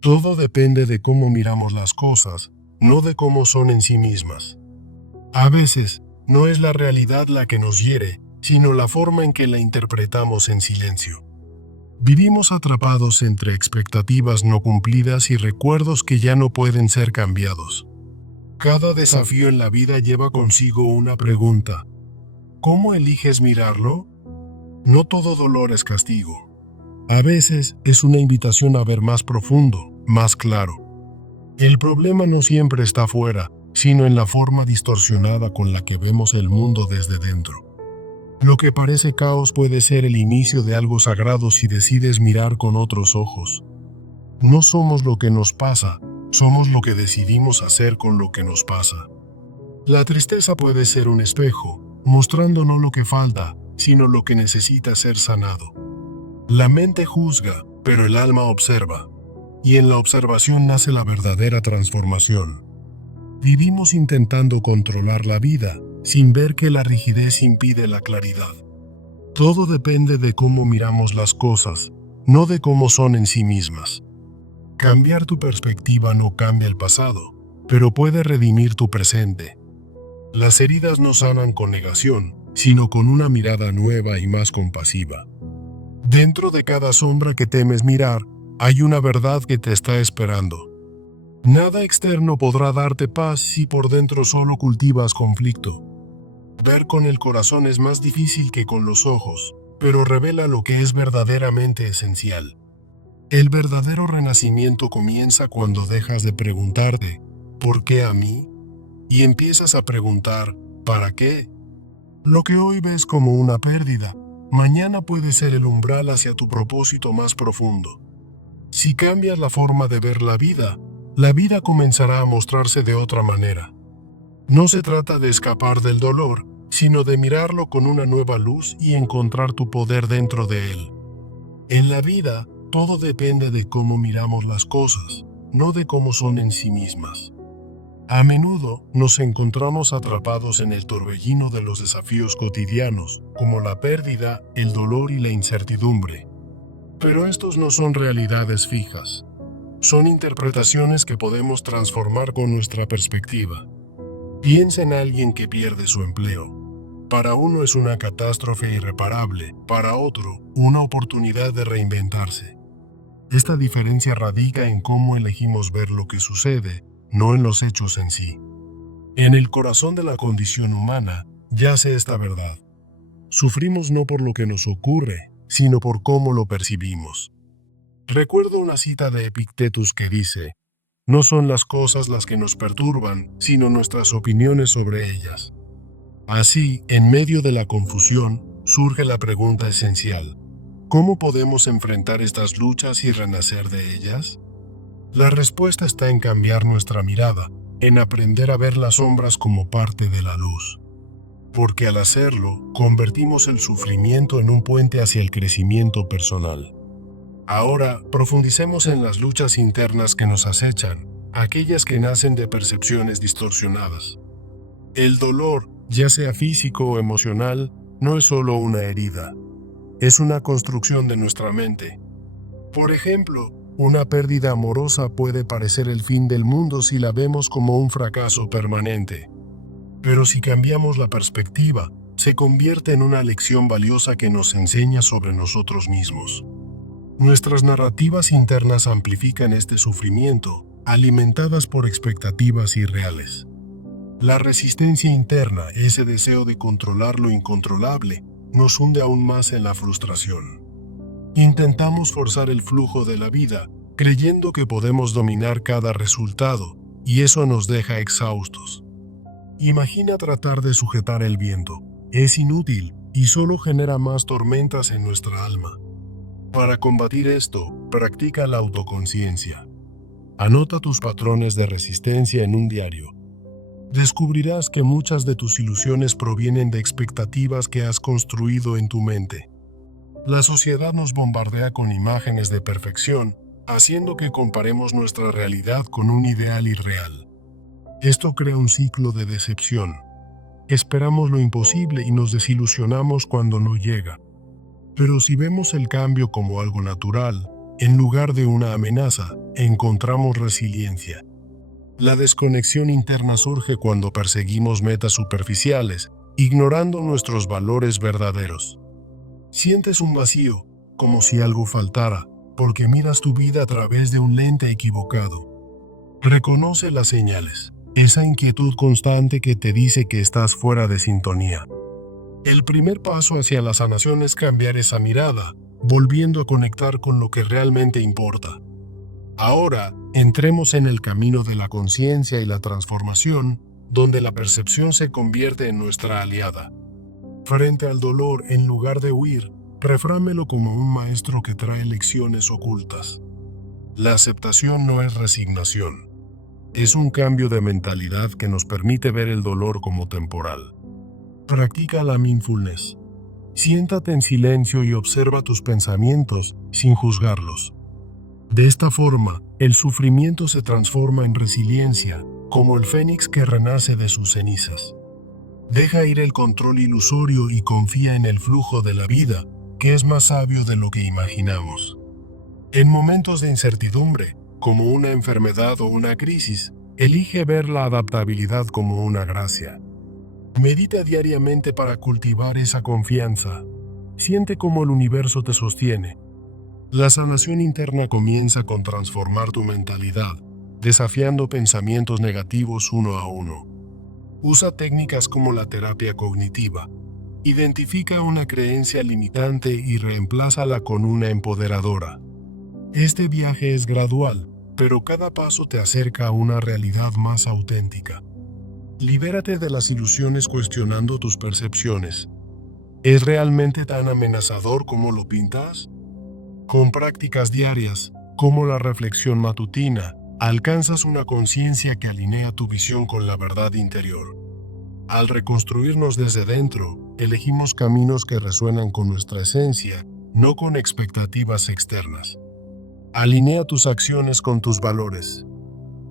Todo depende de cómo miramos las cosas, no de cómo son en sí mismas. A veces, no es la realidad la que nos hiere, sino la forma en que la interpretamos en silencio. Vivimos atrapados entre expectativas no cumplidas y recuerdos que ya no pueden ser cambiados. Cada desafío en la vida lleva consigo una pregunta. ¿Cómo eliges mirarlo? No todo dolor es castigo. A veces es una invitación a ver más profundo, más claro. El problema no siempre está afuera, sino en la forma distorsionada con la que vemos el mundo desde dentro. Lo que parece caos puede ser el inicio de algo sagrado si decides mirar con otros ojos. No somos lo que nos pasa, somos lo que decidimos hacer con lo que nos pasa. La tristeza puede ser un espejo, mostrando no lo que falta, sino lo que necesita ser sanado. La mente juzga, pero el alma observa, y en la observación nace la verdadera transformación. Vivimos intentando controlar la vida, sin ver que la rigidez impide la claridad. Todo depende de cómo miramos las cosas, no de cómo son en sí mismas. Cambiar tu perspectiva no cambia el pasado, pero puede redimir tu presente. Las heridas no sanan con negación, sino con una mirada nueva y más compasiva. Dentro de cada sombra que temes mirar, hay una verdad que te está esperando. Nada externo podrá darte paz si por dentro solo cultivas conflicto. Ver con el corazón es más difícil que con los ojos, pero revela lo que es verdaderamente esencial. El verdadero renacimiento comienza cuando dejas de preguntarte, ¿por qué a mí? Y empiezas a preguntar, ¿para qué? Lo que hoy ves como una pérdida, mañana puede ser el umbral hacia tu propósito más profundo. Si cambias la forma de ver la vida comenzará a mostrarse de otra manera. No se trata de escapar del dolor, sino de mirarlo con una nueva luz y encontrar tu poder dentro de él. En la vida, todo depende de cómo miramos las cosas, no de cómo son en sí mismas. A menudo nos encontramos atrapados en el torbellino de los desafíos cotidianos, como la pérdida, el dolor y la incertidumbre. Pero estos no son realidades fijas. Son interpretaciones que podemos transformar con nuestra perspectiva. Piensa en alguien que pierde su empleo. Para uno es una catástrofe irreparable, para otro, una oportunidad de reinventarse. Esta diferencia radica en cómo elegimos ver lo que sucede, no en los hechos en sí. En el corazón de la condición humana yace esta verdad. Sufrimos no por lo que nos ocurre, sino por cómo lo percibimos. Recuerdo una cita de Epictetus que dice, no son las cosas las que nos perturban, sino nuestras opiniones sobre ellas. Así, en medio de la confusión, surge la pregunta esencial. ¿Cómo podemos enfrentar estas luchas y renacer de ellas? La respuesta está en cambiar nuestra mirada, en aprender a ver las sombras como parte de la luz. Porque al hacerlo, convertimos el sufrimiento en un puente hacia el crecimiento personal. Ahora, profundicemos en las luchas internas que nos acechan, aquellas que nacen de percepciones distorsionadas. El dolor, ya sea físico o emocional, no es solo una herida. Es una construcción de nuestra mente. Por ejemplo, una pérdida amorosa puede parecer el fin del mundo si la vemos como un fracaso permanente. Pero si cambiamos la perspectiva, se convierte en una lección valiosa que nos enseña sobre nosotros mismos. Nuestras narrativas internas amplifican este sufrimiento, alimentadas por expectativas irreales. La resistencia interna, ese deseo de controlar lo incontrolable, nos hunde aún más en la frustración. Intentamos forzar el flujo de la vida, creyendo que podemos dominar cada resultado, y eso nos deja exhaustos. Imagina tratar de sujetar el viento. Es inútil y solo genera más tormentas en nuestra alma. Para combatir esto, practica la autoconciencia. Anota tus patrones de resistencia en un diario. Descubrirás que muchas de tus ilusiones provienen de expectativas que has construido en tu mente. La sociedad nos bombardea con imágenes de perfección, haciendo que comparemos nuestra realidad con un ideal irreal. Esto crea un ciclo de decepción. Esperamos lo imposible y nos desilusionamos cuando no llega. Pero si vemos el cambio como algo natural, en lugar de una amenaza, encontramos resiliencia. La desconexión interna surge cuando perseguimos metas superficiales, ignorando nuestros valores verdaderos. Sientes un vacío, como si algo faltara, porque miras tu vida a través de un lente equivocado. Reconoce las señales, esa inquietud constante que te dice que estás fuera de sintonía. El primer paso hacia la sanación es cambiar esa mirada, volviendo a conectar con lo que realmente importa. Ahora, entremos en el camino de la conciencia y la transformación, donde la percepción se convierte en nuestra aliada. Frente al dolor, en lugar de huir, refrámelo como un maestro que trae lecciones ocultas. La aceptación no es resignación. Es un cambio de mentalidad que nos permite ver el dolor como temporal. Practica la mindfulness. Siéntate en silencio y observa tus pensamientos sin juzgarlos. De esta forma, el sufrimiento se transforma en resiliencia, como el fénix que renace de sus cenizas. Deja ir el control ilusorio y confía en el flujo de la vida, que es más sabio de lo que imaginamos. En momentos de incertidumbre, como una enfermedad o una crisis, elige ver la adaptabilidad como una gracia. Medita diariamente para cultivar esa confianza. Siente cómo el universo te sostiene. La sanación interna comienza con transformar tu mentalidad, desafiando pensamientos negativos uno a uno. Usa técnicas como la terapia cognitiva. Identifica una creencia limitante y reemplázala con una empoderadora. Este viaje es gradual, pero cada paso te acerca a una realidad más auténtica. Libérate de las ilusiones cuestionando tus percepciones. ¿Es realmente tan amenazador como lo pintas? Con prácticas diarias, como la reflexión matutina, alcanzas una conciencia que alinea tu visión con la verdad interior. Al reconstruirnos desde dentro, elegimos caminos que resuenan con nuestra esencia, no con expectativas externas. Alinea tus acciones con tus valores.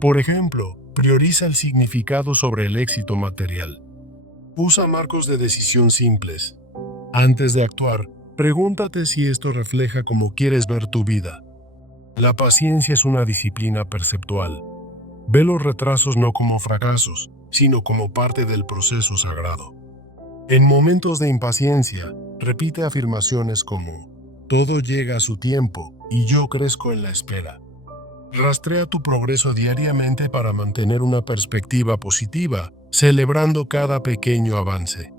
Por ejemplo, prioriza el significado sobre el éxito material. Usa marcos de decisión simples. Antes de actuar, pregúntate si esto refleja cómo quieres ver tu vida. La paciencia es una disciplina perceptual. Ve los retrasos no como fracasos, sino como parte del proceso sagrado. En momentos de impaciencia, repite afirmaciones como: todo llega a su tiempo y yo crezco en la espera. Rastrea tu progreso diariamente para mantener una perspectiva positiva, celebrando cada pequeño avance.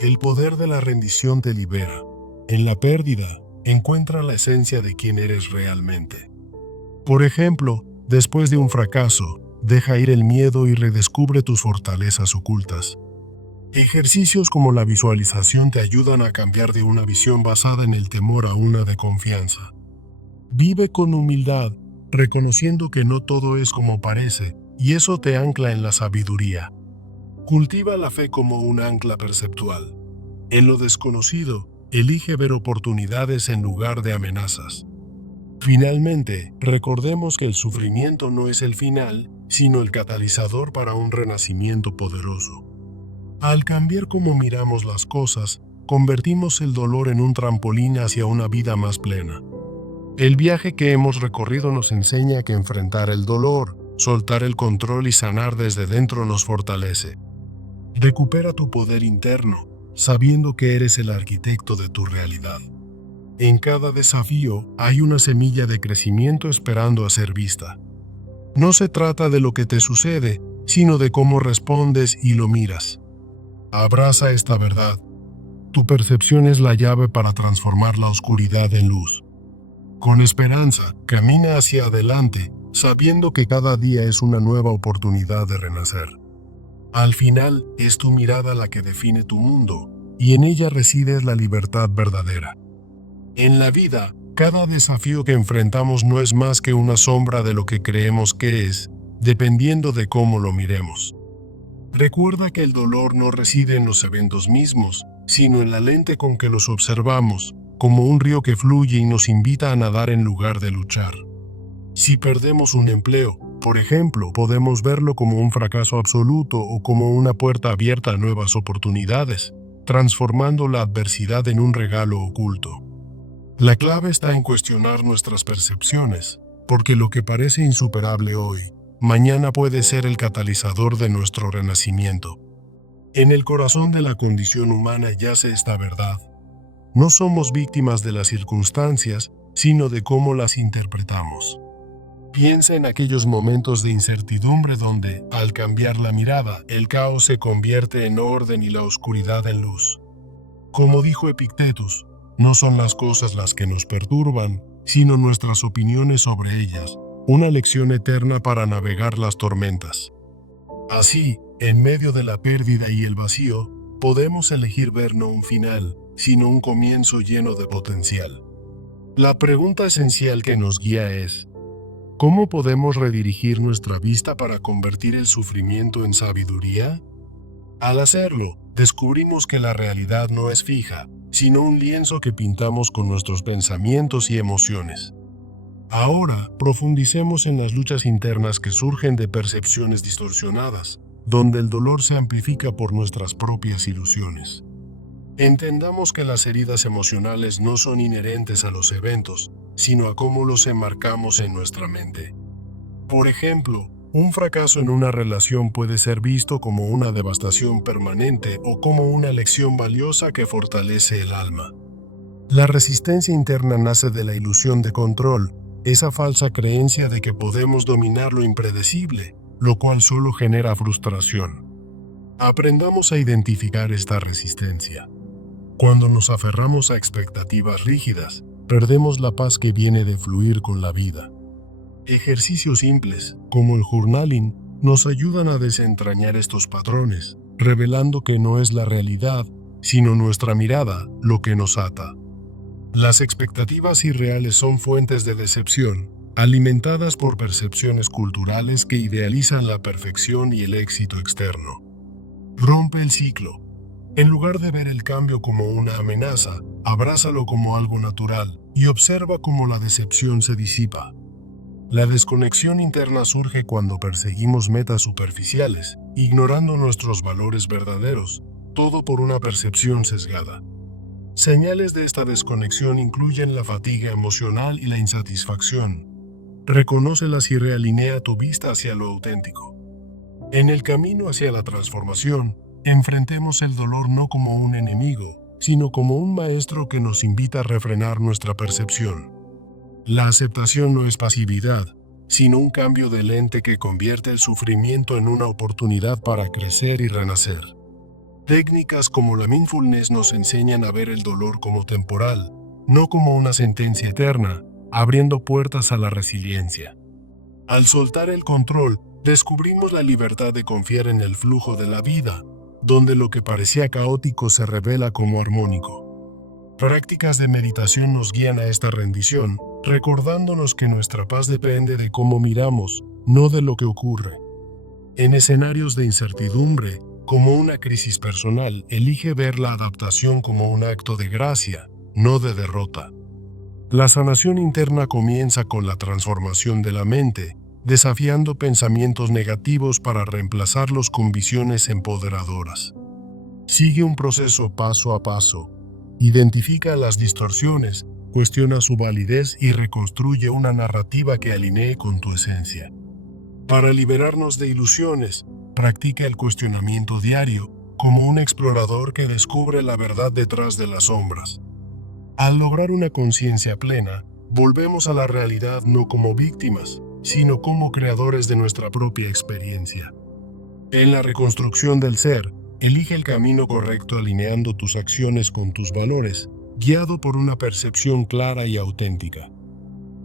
El poder de la rendición te libera. En la pérdida, encuentra la esencia de quién eres realmente. Por ejemplo, después de un fracaso, deja ir el miedo y redescubre tus fortalezas ocultas. Ejercicios como la visualización te ayudan a cambiar de una visión basada en el temor a una de confianza. Vive con humildad, reconociendo que no todo es como parece, y eso te ancla en la sabiduría. Cultiva la fe como un ancla perceptual. En lo desconocido, elige ver oportunidades en lugar de amenazas. Finalmente, recordemos que el sufrimiento no es el final, sino el catalizador para un renacimiento poderoso. Al cambiar cómo miramos las cosas, convertimos el dolor en un trampolín hacia una vida más plena. El viaje que hemos recorrido nos enseña que enfrentar el dolor, soltar el control y sanar desde dentro nos fortalece. Recupera tu poder interno, sabiendo que eres el arquitecto de tu realidad. En cada desafío hay una semilla de crecimiento esperando a ser vista. No se trata de lo que te sucede, sino de cómo respondes y lo miras. Abraza esta verdad. Tu percepción es la llave para transformar la oscuridad en luz. Con esperanza, camina hacia adelante, sabiendo que cada día es una nueva oportunidad de renacer. Al final, es tu mirada la que define tu mundo, y en ella reside la libertad verdadera. En la vida, cada desafío que enfrentamos no es más que una sombra de lo que creemos que es, dependiendo de cómo lo miremos. Recuerda que el dolor no reside en los eventos mismos, sino en la lente con que los observamos, como un río que fluye y nos invita a nadar en lugar de luchar. Si perdemos un empleo, por ejemplo, podemos verlo como un fracaso absoluto o como una puerta abierta a nuevas oportunidades, transformando la adversidad en un regalo oculto. La clave está en cuestionar nuestras percepciones. porque lo que parece insuperable hoy, mañana puede ser el catalizador de nuestro renacimiento. En el corazón de la condición humana yace esta verdad. No somos víctimas de las circunstancias, sino de cómo las interpretamos. Piensa en aquellos momentos de incertidumbre donde, al cambiar la mirada, el caos se convierte en orden y la oscuridad en luz. Como dijo Epictetus, no son las cosas las que nos perturban, sino nuestras opiniones sobre ellas, una lección eterna para navegar las tormentas. Así, en medio de la pérdida y el vacío, podemos elegir ver no un final, sino un comienzo lleno de potencial. La pregunta esencial que nos guía es: ¿cómo podemos redirigir nuestra vista para convertir el sufrimiento en sabiduría? Al hacerlo, descubrimos que la realidad no es fija, sino un lienzo que pintamos con nuestros pensamientos y emociones. Ahora, profundicemos en las luchas internas que surgen de percepciones distorsionadas, donde el dolor se amplifica por nuestras propias ilusiones. Entendamos que las heridas emocionales no son inherentes a los eventos, sino a cómo los enmarcamos en nuestra mente. Por ejemplo, un fracaso en una relación puede ser visto como una devastación permanente o como una lección valiosa que fortalece el alma. La resistencia interna nace de la ilusión de control, esa falsa creencia de que podemos dominar lo impredecible, lo cual solo genera frustración. Aprendamos a identificar esta resistencia. Cuando nos aferramos a expectativas rígidas, perdemos la paz que viene de fluir con la vida. Ejercicios simples, como el journaling, nos ayudan a desentrañar estos patrones, revelando que no es la realidad, sino nuestra mirada, lo que nos ata. Las expectativas irreales son fuentes de decepción, alimentadas por percepciones culturales que idealizan la perfección y el éxito externo. Rompe el ciclo. En lugar de ver el cambio como una amenaza, abrázalo como algo natural y observa cómo la decepción se disipa. La desconexión interna surge cuando perseguimos metas superficiales, ignorando nuestros valores verdaderos, todo por una percepción sesgada. Señales de esta desconexión incluyen la fatiga emocional y la insatisfacción. Reconócelas y realinea tu vista hacia lo auténtico. En el camino hacia la transformación, enfrentemos el dolor no como un enemigo, sino como un maestro que nos invita a refrenar nuestra percepción. La aceptación no es pasividad, sino un cambio de lente que convierte el sufrimiento en una oportunidad para crecer y renacer. Técnicas como la mindfulness nos enseñan a ver el dolor como temporal, no como una sentencia eterna, abriendo puertas a la resiliencia. Al soltar el control, descubrimos la libertad de confiar en el flujo de la vida, donde lo que parecía caótico se revela como armónico. Prácticas de meditación nos guían a esta rendición, recordándonos que nuestra paz depende de cómo miramos, no de lo que ocurre. En escenarios de incertidumbre, como una crisis personal, elige ver la adaptación como un acto de gracia, no de derrota. La sanación interna comienza con la transformación de la mente, desafiando pensamientos negativos para reemplazarlos con visiones empoderadoras. Sigue un proceso paso a paso. Identifica las distorsiones, cuestiona su validez y reconstruye una narrativa que alinee con tu esencia. Para liberarnos de ilusiones, practica el cuestionamiento diario, como un explorador que descubre la verdad detrás de las sombras. Al lograr una conciencia plena, volvemos a la realidad no como víctimas, sino como creadores de nuestra propia experiencia. En la reconstrucción del ser, elige el camino correcto alineando tus acciones con tus valores, guiado por una percepción clara y auténtica.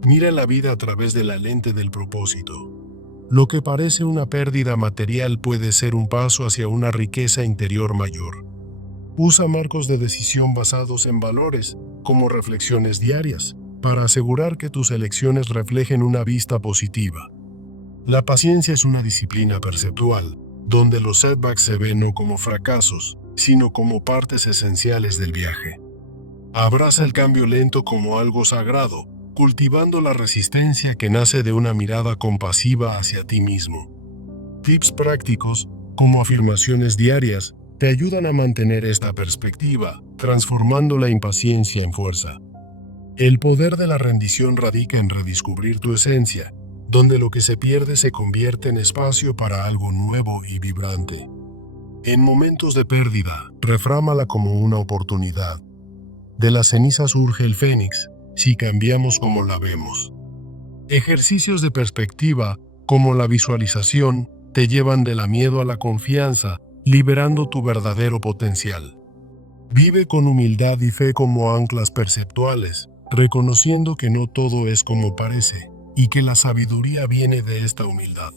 Mira la vida a través de la lente del propósito. Lo que parece una pérdida material puede ser un paso hacia una riqueza interior mayor. Usa marcos de decisión basados en valores, como reflexiones diarias, para asegurar que tus elecciones reflejen una vista positiva. La paciencia es una disciplina perceptual, donde los setbacks se ven no como fracasos, sino como partes esenciales del viaje. Abraza el cambio lento como algo sagrado, cultivando la resistencia que nace de una mirada compasiva hacia ti mismo. Tips prácticos, como afirmaciones diarias, te ayudan a mantener esta perspectiva, transformando la impaciencia en fuerza. El poder de la rendición radica en redescubrir tu esencia, donde lo que se pierde se convierte en espacio para algo nuevo y vibrante. En momentos de pérdida, refrámala como una oportunidad. De la ceniza surge el fénix, si cambiamos como la vemos. Ejercicios de perspectiva, como la visualización, te llevan de la miedo a la confianza, liberando tu verdadero potencial. Vive con humildad y fe como anclas perceptuales, reconociendo que no todo es como parece, y que la sabiduría viene de esta humildad.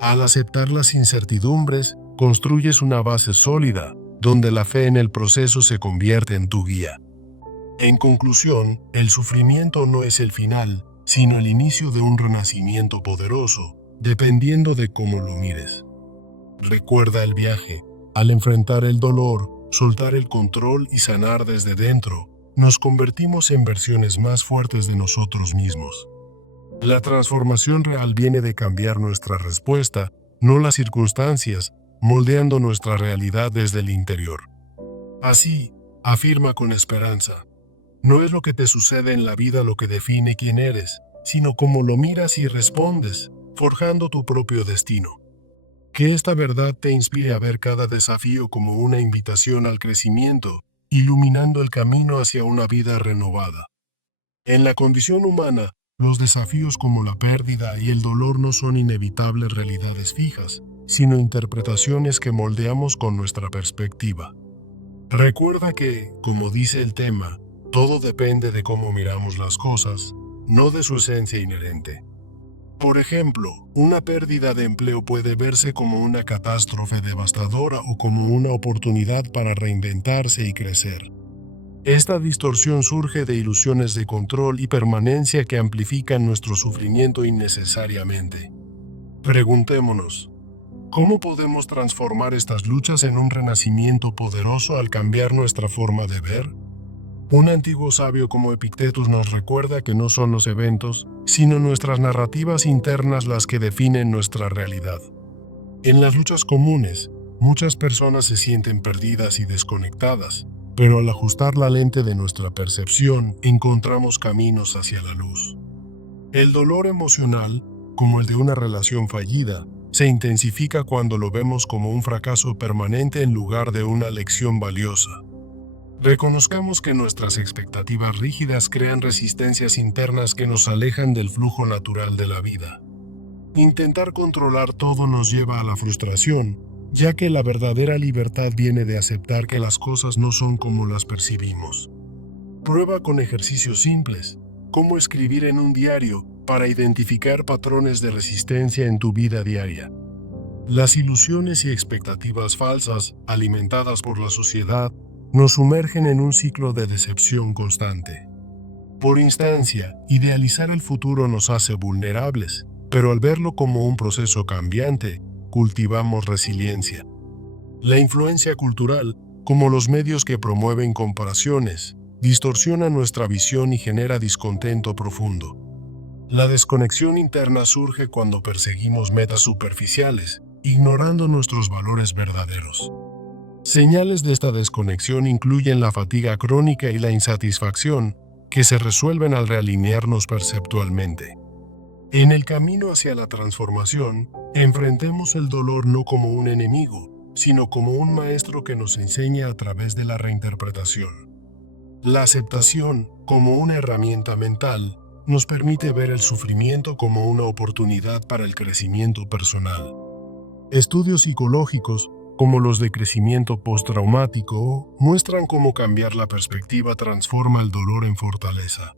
Al aceptar las incertidumbres, construyes una base sólida, donde la fe en el proceso se convierte en tu guía. En conclusión, el sufrimiento no es el final, sino el inicio de un renacimiento poderoso, dependiendo de cómo lo mires. Recuerda el viaje. Al enfrentar el dolor, soltar el control y sanar desde dentro, nos convertimos en versiones más fuertes de nosotros mismos. La transformación real viene de cambiar nuestra respuesta, no las circunstancias, moldeando nuestra realidad desde el interior. Así, afirma con esperanza: no es lo que te sucede en la vida lo que define quién eres, sino cómo lo miras y respondes, forjando tu propio destino. Que esta verdad te inspire a ver cada desafío como una invitación al crecimiento, iluminando el camino hacia una vida renovada. En la condición humana, los desafíos como la pérdida y el dolor no son inevitables realidades fijas, sino interpretaciones que moldeamos con nuestra perspectiva. Recuerda que, como dice el tema, todo depende de cómo miramos las cosas, no de su esencia inherente. Por ejemplo, una pérdida de empleo puede verse como una catástrofe devastadora o como una oportunidad para reinventarse y crecer. Esta distorsión surge de ilusiones de control y permanencia que amplifican nuestro sufrimiento innecesariamente. Preguntémonos: ¿cómo podemos transformar estas luchas en un renacimiento poderoso al cambiar nuestra forma de ver? Un antiguo sabio como Epictetus nos recuerda que no son los eventos, sino nuestras narrativas internas las que definen nuestra realidad. En las luchas comunes, muchas personas se sienten perdidas y desconectadas, pero al ajustar la lente de nuestra percepción, encontramos caminos hacia la luz. El dolor emocional, como el de una relación fallida, se intensifica cuando lo vemos como un fracaso permanente en lugar de una lección valiosa. Reconozcamos que nuestras expectativas rígidas crean resistencias internas que nos alejan del flujo natural de la vida. Intentar controlar todo nos lleva a la frustración, ya que la verdadera libertad viene de aceptar que las cosas no son como las percibimos. Prueba con ejercicios simples, como escribir en un diario para identificar patrones de resistencia en tu vida diaria. Las ilusiones y expectativas falsas, alimentadas por la sociedad, nos sumergen en un ciclo de decepción constante. Por instancia, idealizar el futuro nos hace vulnerables, pero al verlo como un proceso cambiante, cultivamos resiliencia. La influencia cultural, como los medios que promueven comparaciones, distorsiona nuestra visión y genera descontento profundo. La desconexión interna surge cuando perseguimos metas superficiales, ignorando nuestros valores verdaderos. Señales de esta desconexión incluyen la fatiga crónica y la insatisfacción, que se resuelven al realinearnos perceptualmente. En el camino hacia la transformación, enfrentemos el dolor no como un enemigo, sino como un maestro que nos enseña a través de la reinterpretación. La aceptación, como una herramienta mental, nos permite ver el sufrimiento como una oportunidad para el crecimiento personal. Estudios psicológicos, como los de crecimiento postraumático, muestran cómo cambiar la perspectiva transforma el dolor en fortaleza.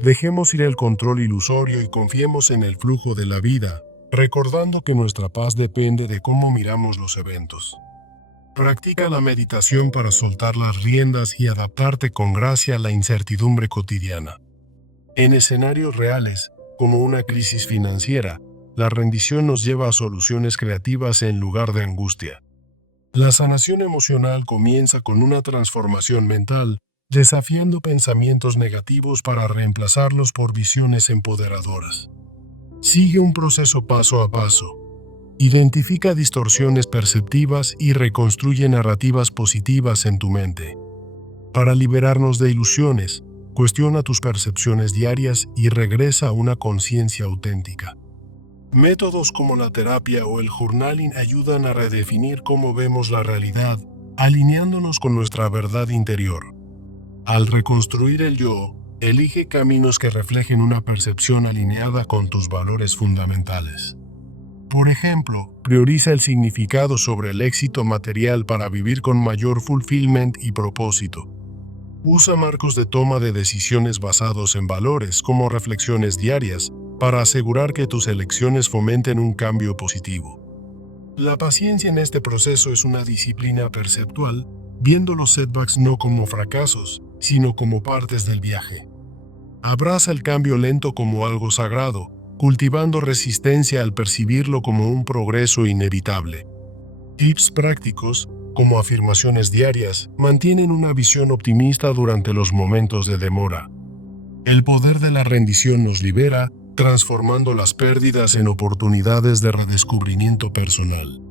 Dejemos ir el control ilusorio y confiemos en el flujo de la vida, recordando que nuestra paz depende de cómo miramos los eventos. Practica la meditación para soltar las riendas y adaptarte con gracia a la incertidumbre cotidiana. En escenarios reales, como una crisis financiera, la rendición nos lleva a soluciones creativas en lugar de angustia. La sanación emocional comienza con una transformación mental, desafiando pensamientos negativos para reemplazarlos por visiones empoderadoras. Sigue un proceso paso a paso. Identifica distorsiones perceptivas y reconstruye narrativas positivas en tu mente. Para liberarnos de ilusiones, Cuestiona tus percepciones diarias y regresa a una conciencia auténtica. Métodos como la terapia o el journaling ayudan a redefinir cómo vemos la realidad, alineándonos con nuestra verdad interior. Al reconstruir el yo, elige caminos que reflejen una percepción alineada con tus valores fundamentales. Por ejemplo, prioriza el significado sobre el éxito material para vivir con mayor fulfillment y propósito. Usa marcos de toma de decisiones basados en valores como reflexiones diarias para asegurar que tus elecciones fomenten un cambio positivo. La paciencia en este proceso es una disciplina perceptual, viendo los setbacks no como fracasos, sino como partes del viaje. Abraza el cambio lento como algo sagrado, cultivando resistencia al percibirlo como un progreso inevitable. Tips prácticos, como afirmaciones diarias, mantienen una visión optimista durante los momentos de demora. El poder de la rendición nos libera, transformando las pérdidas en oportunidades de redescubrimiento personal.